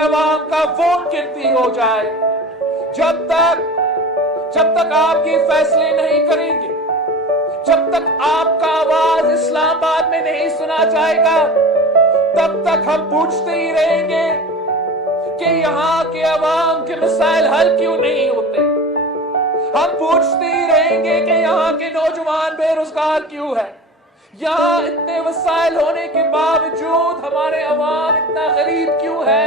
عوام کا ووٹ گنتی ہو جائے، جب تک آپ یہ فیصلے نہیں کریں گے، جب تک آپ کا آواز اسلام آباد میں نہیں سنا جائے گا، تب تک ہم پوچھتے ہی رہیں گے کہ یہاں کے عوام کے مسائل حل کیوں نہیں ہوتے۔ ہم پوچھتے ہی رہیں گے کہ یہاں کے نوجوان بے روزگار کیوں ہے، یہاں اتنے وسائل ہونے کے باوجود ہمارے عوام اتنا غریب کیوں ہے،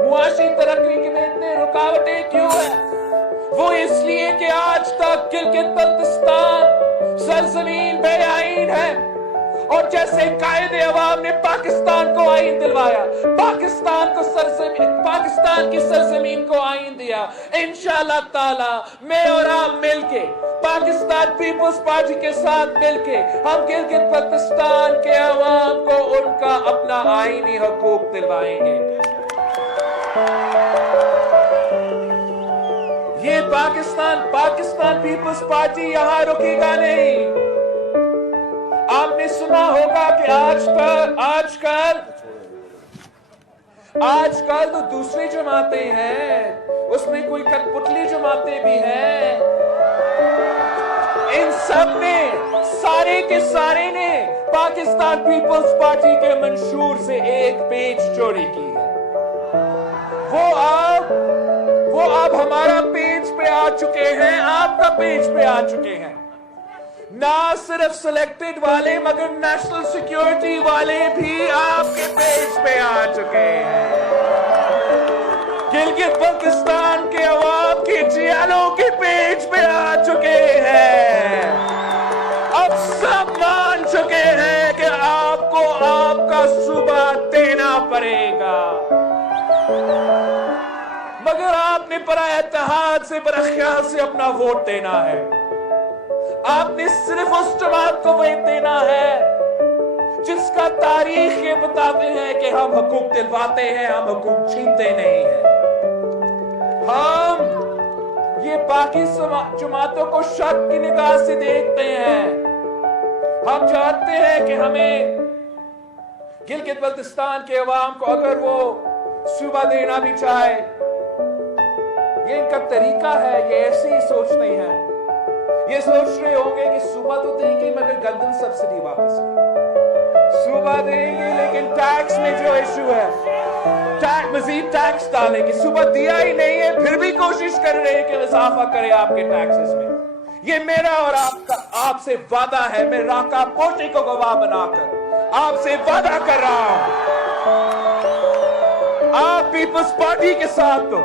معاشی ترقی میں اتنے رکاوٹیں کیوں ہیں۔ وہ اس لیے کہ آج تک گلگت بلتستان سرزمین بے آئین ہے، اور جیسے قائد عوام نے پاکستان کو آئین دلوایا، پاکستان کی سرزمین کو آئین دیا، انشاءاللہ تعالی میں اور آپ مل کے، پاکستان پیپلز پارٹی کے ساتھ مل کے، ہم گلگت بلتستان کے عوام کو ان کا اپنا آئینی حقوق دلوائیں گے۔ یہ پاکستان پیپلز پارٹی یہاں رکے گا نہیں۔ آپ نے سنا ہوگا کہ آج کل تو دوسری جماعتیں ہیں، اس میں کوئی کٹ پتلی جماعتیں بھی ہیں، ان سب نے سارے کے سارے نے پاکستان پیپلز پارٹی کے منشور سے ایک پیج چوری کی ہے۔ وہ اب ہمارا پیج پہ آ چکے ہیں، آپ کا پیج پہ آ چکے ہیں۔ نہ صرف سلیکٹڈ والے مگر نیشنل سیکیورٹی والے بھی آپ کے پیج پہ آ چکے ہیں۔ گلگت بلتستان کے عوام کے جیالوں کے پیج پہ آ چکے ہیں۔ اب سب مان چکے ہیں کہ آپ کو آپ کا صوبہ دینا پڑے گا، مگر آپ نے برائے اتحاد سے برخیال سے اپنا ووٹ دینا ہے۔ آپ نے صرف اس جماعت کو ووٹ دینا ہے جس کا تاریخ یہ بتاتے ہیں کہ ہم حقوق دلواتے ہیں، ہم حقوق چھینتے نہیں ہیں۔ ہم یہ باقی جماعتوں کو شک کی نگاہ سے دیکھتے ہیں۔ ہم چاہتے ہیں کہ ہمیں گلگت بلتستان کے عوام کو اگر وہ صوبہ دینا بھی چاہے، یہ ان کا طریقہ ہے، یہ ایسے ہی سوچتے ہیں، یہ سوچ رہے ہوں گے کہ صوبہ تو دیں گے مگر گندم سبسڈی واپس لیں، صوبہ دیں گے لیکن ٹیکس میں جو ایشو ہے مزید ٹیکس ڈالیں گے، صوبہ دیا ہی نہیں ہے پھر بھی کوشش کر رہے ہیں کہ اضافہ کرے آپ کے ٹیکسز میں۔ یہ میرا اور آپ سے وعدہ ہے، میں راکا پوٹی کو گواہ بنا کر آپ سے وعدہ کر رہا ہوں، آپ پیپلز پارٹی کے ساتھ تو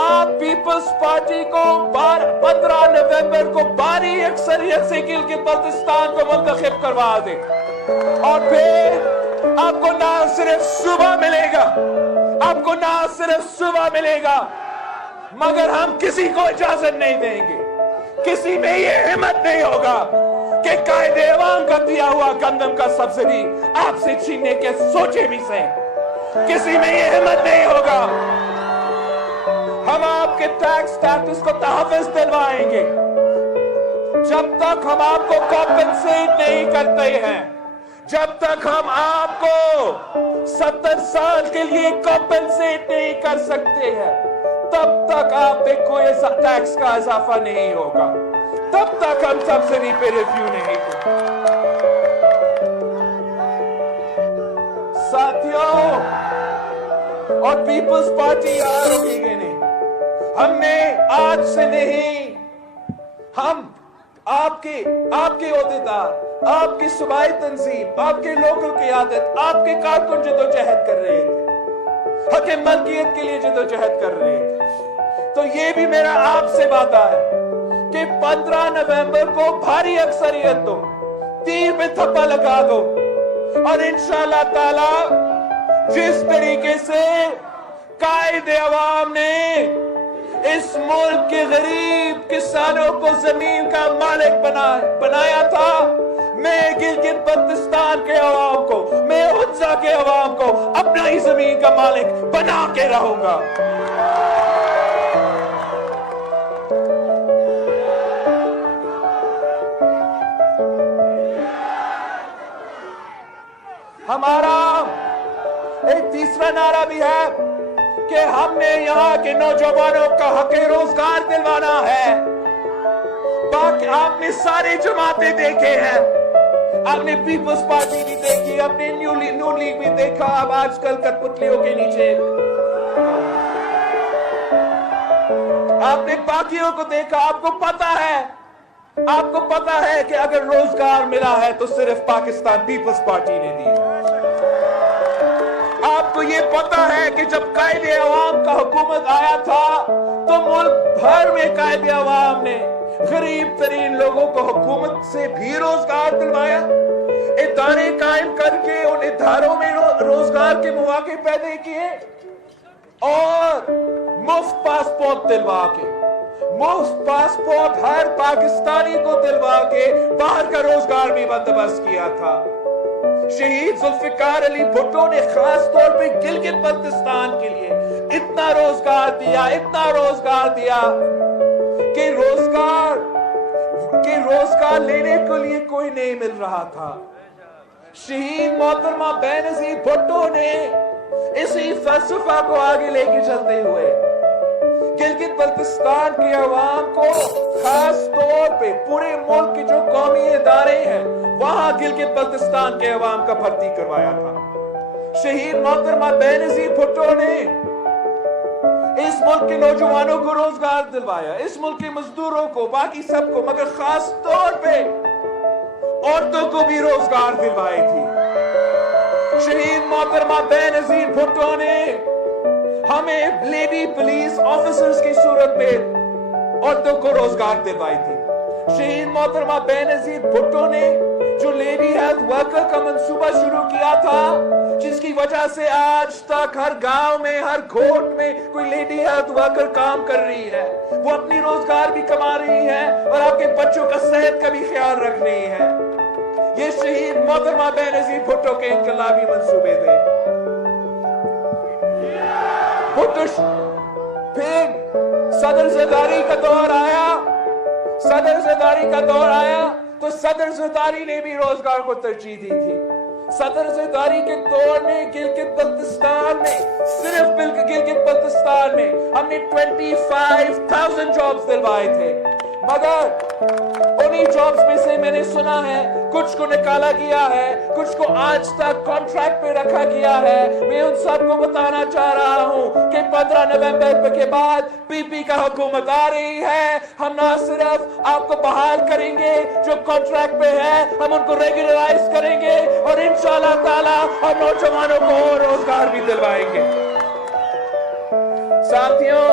آپ پیپلز پارٹی کو 15 نومبر کو بھاری اکثریت سے گلگت بلتستان کو منتخب کروا دیں، اور پھر آپ کو نہ صرف صوبہ ملے گا مگر ہم کسی کو اجازت نہیں دیں گے، کسی میں یہ ہمت نہیں ہوگا کہ قائد عوام کا دیا ہوا گندم کا سبسڈی آپ سے چھیننے کے سوچے بھی سے، کسی میں یہ ہمت نہیں ہوگا۔ ہم آپ کے ٹیکس سٹیٹس کو تحفظ دلوائیں گے جب تک ہم آپ کو کمپنسیٹ نہیں کرتے ہیں، جب تک ہم آپ کو 70 سال کے لیے کمپنسیٹ نہیں کر سکتے ہیں، تب تک آپ پہ کوئی ٹیکس کا اضافہ نہیں ہوگا، تب تک ہم سبسڈی پہ ریویو نہیں کریں۔ ساتھیوں، اور پیپلز پارٹی یہاں رکے گی نہیں، ہم نے آج سے نہیں، ہم آپ کے عہدیدار، آپ کی صوبائی تنظیم، آپ کے لوکل قیادت، آپ کے کارکن جدوجہد کر رہے تھے، حق ملکیت کے لیے جدوجہد کر رہے تھے، تو یہ بھی میرا آپ سے وعدہ ہے کہ 15 نومبر کو بھاری اکثریت دو، تیر پہ تھپا لگا دو، اور انشاءاللہ تعالی جس طریقے سے قائد عوام نے اس ملک کے غریب کسانوں کو زمین کا مالک بنایا تھا، میں گلگت بلتستان کے عوام کو، میں حنزہ کے عوام کو اپنا ہی زمین کا مالک بنا کے رہوں گا۔ ہمارا ایک تیسرا نعرہ بھی ہے، کہ ہم نے یہاں کے نوجوانوں کا حق روزگار دلوانا ہے۔ باقی آپ نے سارے جماعتیں دیکھے ہیں، آپ نے پیپلز پارٹی بھی دیکھی، آپ نے نون لیگ بھی دیکھا، اب آج کل کٹپتلیوں کے نیچے آپ نے باقیوں کو دیکھا۔ آپ کو پتا ہے کہ اگر روزگار ملا ہے تو صرف پاکستان پیپلز پارٹی نے دی۔ آپ کو یہ پتا ہے کہ جب قائد عوام کا حکومت آیا تھا تو ملک بھر میں قائد عوام نے غریب ترین لوگوں کو حکومت سے بھی روزگار دلوایا، ادارے قائم کر کے ان اداروں میں روزگار کے مواقع پیدا کیے، اور مفت پاسپورٹ دلوا کے، مفت پاسپورٹ ہر پاکستانی کو دلوا کے باہر کا روزگار بھی بندوبست کیا تھا۔ شہید ذوالفقار علی بھٹو نے خاص طور پہ گلگت بلتستان کے لیے اتنا روزگار دیا کہ روزگار لینے کے لیے کوئی نہیں مل رہا تھا۔ شہید محترمہ بینظیر بھٹو نے اسی فلسفہ کو آگے لے کے چلتے ہوئے گلگت بلتستان کے عوام کو خاص طور پہ پورے ملک کے جو قومی ادارے ہیں وہاں گلگت بلتستان کے عوام کا بھرتی کروایا تھا۔ شہید محترمہ بینظیر بھٹو نے اس ملک کے نوجوانوں کو روزگار دلوایا، اس ملک کے مزدوروں کو، باقی سب کو، مگر خاص طور پہ عورتوں کو بھی روزگار دلوائی تھی۔ شہید محترمہ بینظیر بھٹو نے ہمیں لیڈی پولیس آفیسرز کی صورت میں عورتوں کو روزگار دلوائی تھی۔ شہید محترمہ بینظیر بھٹو نے جو لیڈی ہیلتھ ورکر کا منصوبہ شروع کیا تھا، جس کی وجہ سے آج تک ہر گاؤں میں، ہر گھوٹ میں کوئی لیڈی ہیلتھ ورکر کام کر رہی ہے، وہ اپنی روزگار بھی کما رہی ہے اور آپ کے بچوں کا صحت کا بھی خیال رکھ رہی ہے۔ یہ شہید محترمہ بینظیر بھٹو کے انقلابی منصوبے تھے۔ پھر صدر زرداری کا دور آیا تو صدر زرداری نے بھی روزگار کو ترجیح دی تھی۔ صدر زرداری کے دور میں گلگت بلتستان میں، صرف گلگت بلتستان میں ہم نے 25,000 جابز دلوائے تھے، مگر انہی جابز میں سے میں نے سنا ہے کچھ کو نکالا گیا ہے، کچھ کو آج تک کانٹریکٹ پہ رکھا گیا ہے۔ میں ان سب کو بتانا چاہ رہا ہوں کہ 15 نومبر کے بعد پی پی کا حکومت آ رہی ہے، ہم نہ صرف آپ کو بحال کریں گے جو کانٹریکٹ پہ ہے، ہم ان کو ریگولرائز کریں گے اور انشاءاللہ تعالی اور نوجوانوں کو روزگار بھی دلوائیں گے۔ ساتھیوں،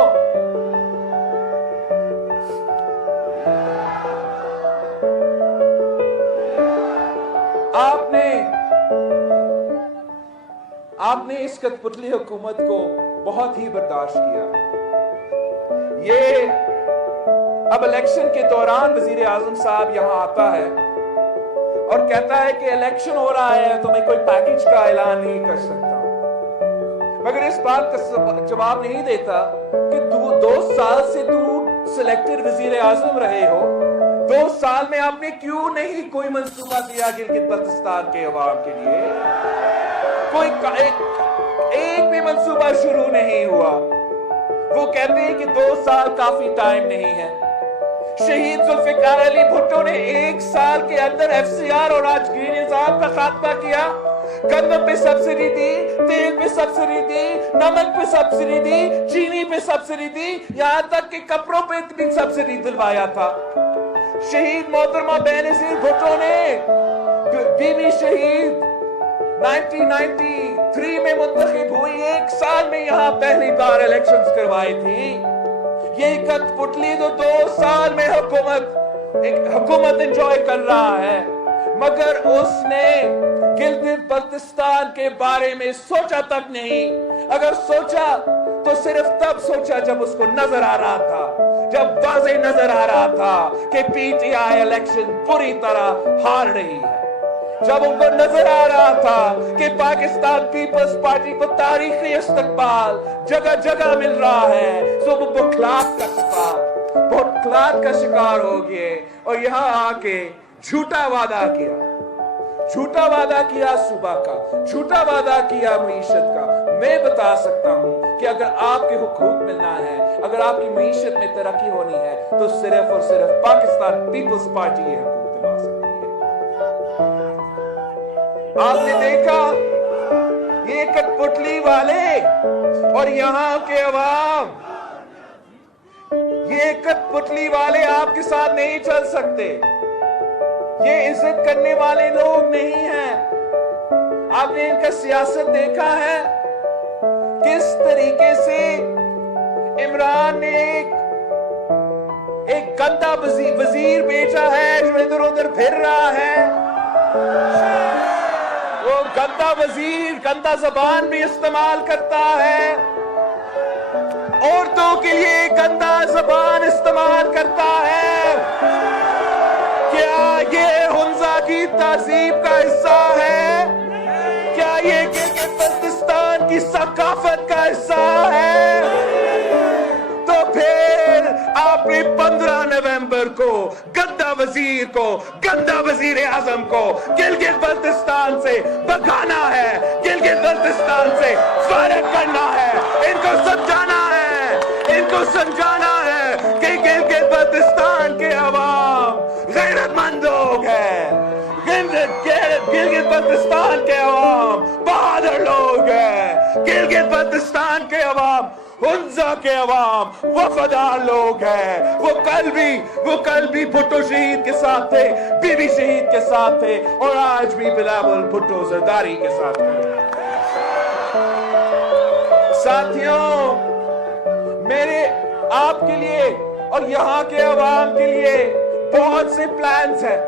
آپ نے اس کٹپتلی حکومت کو بہت ہی برداشت کیا۔ یہ اب الیکشن کے دوران وزیر اعظم صاحب یہاں آتا ہے اور کہتا ہے کہ الیکشن ہو رہا ہے تو میں کوئی پیکیج کا اعلان نہیں کر سکتا، مگر اس بات کا جواب نہیں دیتا کہ 2 سال سے سلیکٹڈ وزیر اعظم رہے ہو، 2 سال میں آپ نے کیوں نہیں کوئی منصوبہ دیا گلگت بلتستان کے عوام کے لیے؟ کوئی ایک بھی منصوبہ شروع نہیں ہوا۔ وہ کہتے ہیں کہ 2 سال کافی ٹائم نہیں ہے۔ شہید ذوالفقار علی بھٹو نے 1 سال کے اندر ایف سی آر اور راجگیر نظام کا خاتمہ کیا، گندم پہ سبسڈی دی، تیل پہ سبسڈی دی، نمک پہ سبسڈی دی، چینی پہ سبسڈی دی، یہاں تک کہ کپڑوں پہ بھی سبسڈی دلوایا تھا۔ شہید محترمہ بینظیر بھٹو نے بی بی شہید 1993 میں منتخب ہوئی، 1 سال میں یہاں پہلی بار الیکشنز کروائی تھی۔ یہ کٹپتلی تو 2 سال میں حکومت انجوائے کر رہا ہے، مگر اس نے گلگت بلتستان کے بارے میں سوچا تک نہیں۔ اگر سوچا تو صرف تب سوچا جب اس کو نظر آ رہا تھا، جب واضح نظر آ رہا تھا کہ پی ٹی آئی الیکشن پوری طرح ہار رہی ہے، جب ان کو نظر آ رہا تھا کہ پاکستان پیپلز پارٹی کو تاریخی استقبال جگہ جگہ مل رہا ہے، تو وہ بخلاہٹ کا شکار ہو گئے اور یہاں آ کے جھوٹا وعدہ کیا صوبہ کا، جھوٹا وعدہ کیا معیشت کا۔ میں بتا سکتا ہوں کہ اگر آپ کے حقوق ملنا ہے, اگر آپ کی معیشت میں ترقی ہونی ہے, تو صرف اور صرف پاکستان پیپلز پارٹی یہ حقوق دلا سکتی ہے. آپ نے دیکھا یہ کٹ پتلی والے اور یہاں کے عوام, یہ کٹ پتلی والے آپ کے ساتھ نہیں چل سکتے. یہ عزت کرنے والے لوگ نہیں ہیں. آپ نے ان کا سیاست دیکھا ہے, کس طریقے سے عمران نے ایک گندا وزیر بھیجا ہے جو ادھر ادھر پھر رہا ہے. وہ گندا وزیر گندا زبان بھی استعمال کرتا ہے, عورتوں کے لیے گندا زبان استعمال کرتا ہے. کیا یہ ہنزا کی تہذیب کا حصہ ہے؟ کیا یہ گلگت بلتستان کی ثقافت کا حصہ ہے؟ تو پھر آپ نے 15 نومبر کو گندا وزیر کو, گندا وزیر اعظم کو گلگت بلتستان سے بھگانا ہے, گلگت بلتستان سے فارغ کرنا ہے. ان کو سمجھانا ہے, ان کو سمجھانا ہے کہ گلگت بلتستان کے عوام غیرت مند لوگ ہیں. گلگت بلتستان کے عوام بہادر لوگ ہیں. گلگت بلتستان کے عوام, ہنزا کے عوام وفادار لوگ ہیں. وہ کل بھی بھٹو شہید کے ساتھ تھے, بی بی شہید کے ساتھ تھے, اور آج بھی بلاول بھٹو زرداری کے ساتھ ہیں. ساتھیوں, میرے آپ کے لیے اور یہاں کے عوام کے لیے بہت سے پلانز ہیں.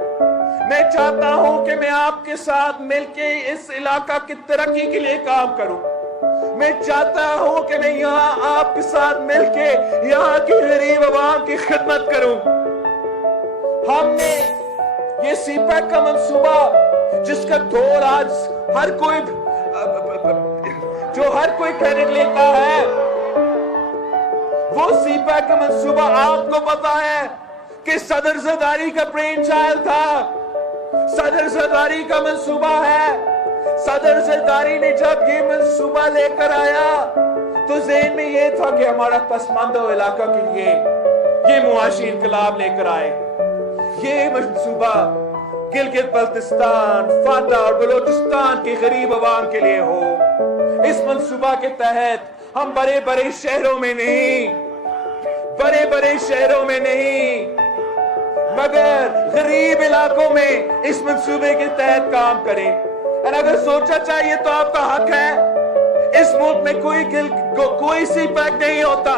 میں چاہتا ہوں کہ میں آپ کے ساتھ مل کے اس علاقہ کی ترقی کے لیے کام کروں. میں چاہتا ہوں کہ میں یہاں آپ کے ساتھ مل کے یہاں کی غریب عوام کی خدمت کروں. ہم نے یہ سی پیک کا منصوبہ جس کا دور آج ہر کوئی کریڈٹ لیتا ہے, وہ سی پیک کا منصوبہ آپ کو پتا ہے کہ صدر زرداری کا برین چائلڈ تھا. صدر زرداری کا منصوبہ ہے. صدر زرداری نے جب یہ منصوبہ لے کر آیا تو ذہن میں یہ تھا کہ ہمارا پسماندہ علاقہ کے لیے یہ معاشی انقلاب لے کر آئے. یہ منصوبہ گلگت بلتستان, فاٹا اور بلوچستان کے غریب عوام کے لیے ہو. اس منصوبہ کے تحت ہم بڑے بڑے شہروں میں نہیں مگر غریب علاقوں میں اس منصوبے کے تحت کام کریں. اور اگر سوچا چاہیے تو آپ کا حق ہے. اس ملک میں کوئی سی پیک نہیں ہوتا,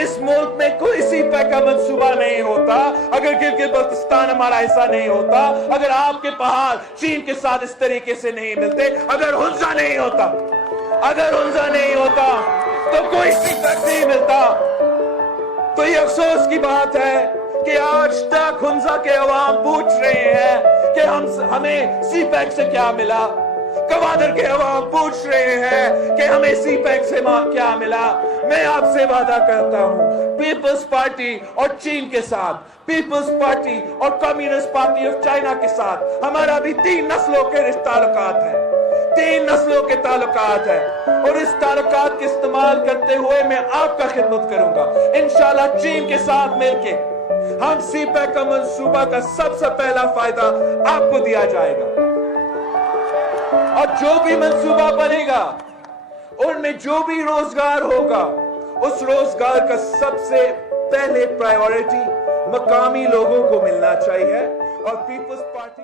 اس ملک میں کوئی سی پیک کا منصوبہ نہیں ہوتا اگر گلگت بلتستان ہمارا حصہ نہیں ہوتا, اگر آپ کے پہاڑ چین کے ساتھ اس طریقے سے نہیں ملتے, اگر ہنزا نہیں ہوتا تو کوئی سی پیک نہیں ملتا. تو یہ افسوس کی بات ہے کہ آج تک ہنزا کے عوام پوچھ رہے ہیں کہ ہمیں سی پیک سے کیا ملا. کوادر کے عوام پوچھ رہے ہیں کہ ہمیں سی پیک سے کیا ملا. میں آپ سے وعدہ کرتا ہوں, پیپلز پارٹی اور چین کے ساتھ, پیپلز پارٹی اور کمیونسٹ پارٹی آف چائنا کے ساتھ ہمارا بھی 3 نسلوں کے تعلقات ہیں. 3 نسلوں کے تعلقات ہیں, اور اس تعلقات کے استعمال کرتے ہوئے میں آپ کا خدمت کروں گا. انشاءاللہ چین کے ساتھ مل کے ہم سی پیک کا منصوبہ کا سب سے پہلا فائدہ آپ کو دیا جائے گا. اور جو بھی منصوبہ بنے گا ان میں جو بھی روزگار ہوگا, اس روزگار کا سب سے پہلے پرائیورٹی مقامی لوگوں کو ملنا چاہیے. اور پیپلز پارٹی